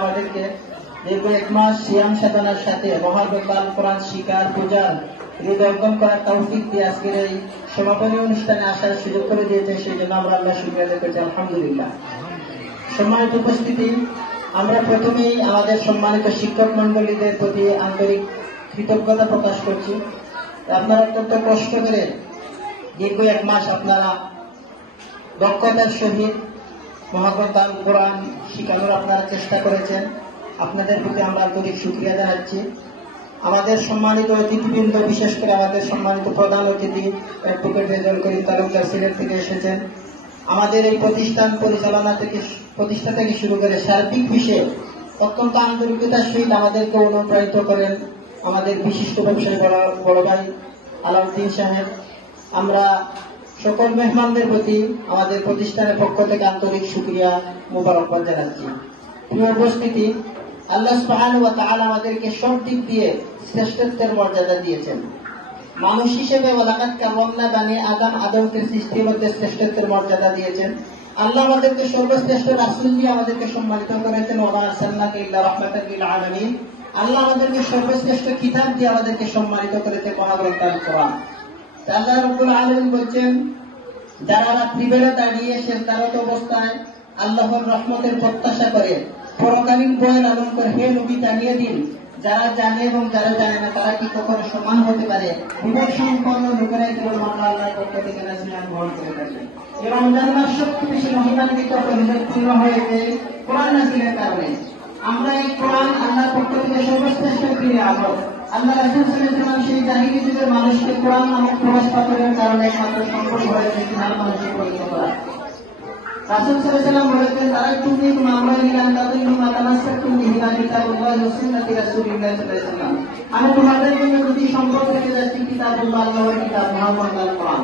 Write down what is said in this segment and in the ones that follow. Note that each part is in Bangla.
আমাদেরকে দীর্ঘ এক মাস সিয়াম সাধনার সাথে মহাগ্রন্থ কোরআন শিকার পূজার হৃদয়ঙ্গম করার তৌফিক দিয়ে আজকের এই সমাপনী অনুষ্ঠানে আসার সুযোগ করে দিয়েছে, সেই জন্য আমরা আল্লাহ শুকরিয়া আদায় করছি, আলহামদুলিল্লাহ। সম্মানিত উপস্থিতি, আমরা প্রথমেই আমাদের সম্মানিত শিক্ষক মন্ডলীদের প্রতি আন্তরিক কৃতজ্ঞতা প্রকাশ করছি। আপনারা অত্যন্ত কষ্ট করে দীর্ঘ এক মাস আপনারা দক্ষতার সহিত মহাগ্রন্থ কোরআন শিখানোর আপনারা চেষ্টা করেছেন। আপনাদের প্রতি আমরা আন্তরিক শুকরিয়া জানাচ্ছি। আমাদের সম্মানিত অতিথিবৃন্দ, বিশেষ করে আমাদের সম্মানিত প্রধান অতিথি অ্যাডভোকেট রেজাউল করিম তালুকদার সিলেট থেকে এসেছেন। আমাদের এই প্রতিষ্ঠা থেকে শুরু করে সার্বিক বিষয়ে অত্যন্ত আন্তরিকতার সহিত আমাদেরকে অনুপ্রাণিত করেন আমাদের বিশিষ্ট ব্যবসায়ী বড় ভাই আলাউদ্দিন সাহেব। আমরা সকল মেহমানদের প্রতি আমাদের প্রতিষ্ঠানের পক্ষ থেকে আন্তরিক শুকরিয়া মুবারকবাদ জানাচ্ছি। প্রিয় উপস্থিতি, আল্লাহ সুবহানাহু ওয়া তাআলা আমাদেরকে সব দিক দিয়ে শ্রেষ্ঠত্বের মর্যাদা দিয়েছেন। মানুষ হিসেবে ওয়ালাকাদ কাররামনা বানি আদমকে সৃষ্টির মধ্যে শ্রেষ্ঠত্বের মর্যাদা দিয়েছেন। আল্লাহ আমাদেরকে সর্বশ্রেষ্ঠ রাসূল দিয়ে আমাদেরকে সম্মানিত করেছেন। ওয়া মা আরসালনাকা ইল্লা রাহমাতাল লিল আলামিন। আল্লাহ আমাদেরকে সর্বশ্রেষ্ঠ কিতাব দিয়ে আমাদেরকে সম্মানিত করেছে, মহাগ্রন্থ আল কোরআন। আল্লাহ রাব্বুল আলামিন বলেন, যারা রাত্রিবেলা দাঁড়িয়ে সেজদারত অবস্থায় আল্লাহর রহমতের প্রত্যাশা করে পরকালীন বয় লালন করে, হে নবী জানিয়ে দিন, যারা জানে এবং যারা জানে না তারা কি কখনো সমান হতে পারে? বিবেক সম্পন্ন লোকেরাই কেবল আল্লাহর পক্ষ থেকে নাজিল গ্রহণ করে থাকে। এই রমজান মাস সবচেয়ে বেশি মহিমান্বিত পরিপূর্ণ হয়েছে কোরআন নাজিলের কারণে। আমরা এই কোরআন আল্লাহর পক্ষ থেকে সর্বশ্রেষ্ঠ প্রিয় আমল। আল্লাহ রাসূল সাল্লাল্লাহু আলাইহি ওয়াসাল্লাম সেই জাহিলি যুগের মানুষকে কোরআন নামক প্রবাস পাথরের কারণে একমাত্র সম্ভব হয়েছে কিনা মানুষকে পরিণত করা। রাসূল সাল্লাল্লাহু আলাইহি ওয়াসাল্লাম বলেছেন, তারা তুমি আমরা নিলাম তাদের নিমা তামাসসাকুম বিহিমা কিতাবুল্লাহ ওয়া সুন্নতি রাসূলিল্লাহ সাল্লাল্লাহু আলাইহি ওয়াসাল্লাম। আমি তোমাদের জন্য যদি সম্ভব থেকে যাচ্ছি কিতাবুল্লাহ, আল্লাহর কিতাব মুহাম্মদ আল কোরআন,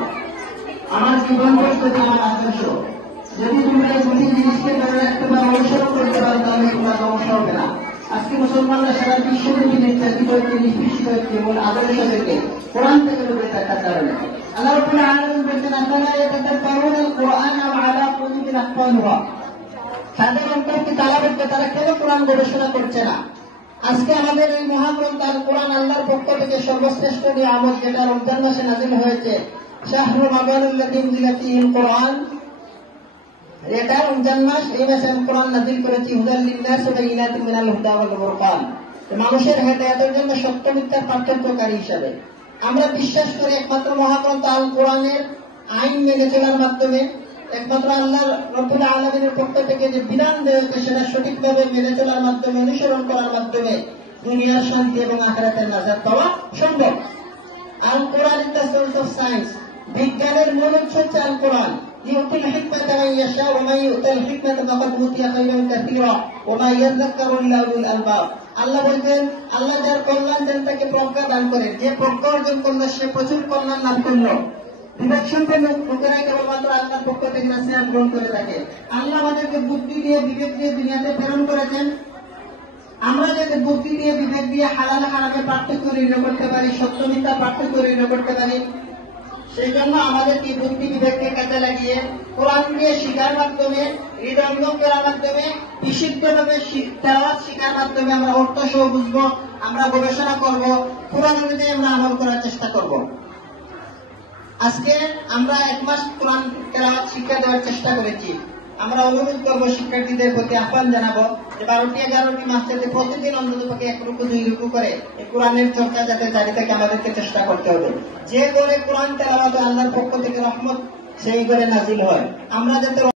আমার জীবন পদ্ধতি, আমার আদর্শ, যদি তোমরা এই দুটি জিনিসকে ধরে রাখতে পারো, অনুসরণ করতে পারো, তাহলে তোমার সমস্যা হবে না। আজকে মুসলমানরা সারা বিশ্বব্যাপী নির্যাতিত হচ্ছে, নিষ্পৃষিত হচ্ছে এবং আদর্শ থেকে কোরআন থেকে দূরে থাকার কারণে। আল্লাহ রাব্বুল আলামিন বলেন, আফালা ইয়াতাদাব্বারুনাল কুরআন আম আলা কুলুবিন আকফালুহা। তাদের অন্তরকে তালাবদ্ধ, তারা কেন কোরআন গবেষণা করছে না? আজকে আমাদের এই মহাগ্রন্থ আল কোরআন আল্লাহর পক্ষ থেকে সর্বশ্রেষ্ঠ নিয়ামত, যেটা রমজান মাসে নাযিল হয়েছে। শাহরু রমাদানুল্লাযী উনজিলা ফীহিল কোরআন, এটা রমজান মাস, এই মাসে আমি কোরআন নাযিল করেছি। হুদাল লিন্নাস ওয়া বাইয়িনাতিন মিনাল হুদা ওয়াল ফুরকান, মানুষের হেদায়েতের জন্য সত্য মিথ্যার পার্থক্যকারী হিসাবে। আমরা বিশ্বাস করি একমাত্র মহাগ্রন্থ আল কোরআনের আইন মেনে চলার মাধ্যমে, একমাত্র আল্লাহ রাব্বুল আলামিনের পক্ষ থেকে যে বিধান দেওয়া হয়েছে সেটা সঠিকভাবে মেনে চলার মাধ্যমে, অনুসরণ করার মাধ্যমে দুনিয়ার শান্তি এবং আখিরাতের নাজাত পাওয়া সম্ভব। Al Quran is the source of science. বিজ্ঞানের মূল উৎস হচ্ছে আল কোরআন। ইউতিল হিকমাতা মান ইয়াশা ওয়া মান ইউতিল হিকমাতা ফাকাদ উতিয়া খায়রান কাসীরা ওয়া মা ইয়াযাক্কারু ইল্লা উলুল আলবাব। আল্লাহ বলেন, আল্লাহ যার কল্যাণ দেন তাকে প্রজ্ঞা দান করেন, যে প্রজ্ঞা অর্জন করলো সে প্রচুর কল্যাণ লাভ করলো। বিবেক সম্পন্ন লোকেরাই কেবলমাত্র আল্লাহর পক্ষ থেকে নাসিহত গ্রহণ করে থাকে। আল্লাহ আমাদেরকে বুদ্ধি দিয়ে, বিবেক দিয়ে দুনিয়াতে প্রেরণ করেছেন। আমরা যাতে বুদ্ধি দিয়ে, বিবেক দিয়ে হালাল হারামে পার্থক্য নির্ণয় করতে পারি, সত্য মিথ্যা পার্থক্য নির্ণয় করতে পারি, সেই জন্য আমাদেরকে বুদ্ধি বিবেককে কাজে লাগিয়ে কোরআন দিয়ে শিখার মাধ্যমে, হৃদয়ঙ্গম করার মাধ্যমে, বিশুদ্ধভাবে তেলাওয়াত শিখার মাধ্যমে আমরা অর্থ সহ বুঝবো, আমরা গবেষণা করব, কোরআন অনুযায়ী আমরা আমল করার চেষ্টা করব। আজকে আমরা এক মাস কোরআন তেলাওয়াত শিক্ষা দেওয়ার চেষ্টা করেছি। আমরা অনুরোধ করবো শিক্ষার্থীদের প্রতি, আহ্বান জানাবো যে 12টি মাস যাতে প্রতিদিন অন্ততপক্ষে 1 রুকু 2 রুকু করে এই কোরআনের চর্চা যাতে জারি থাকে, আমাদেরকে চেষ্টা করতে হবে। যে ঘরে কোরআন তেলাওয়াত আল্লাহর পক্ষ থেকে রহমত, সেই ঘরে নাজিল হয়। আমরা যাতে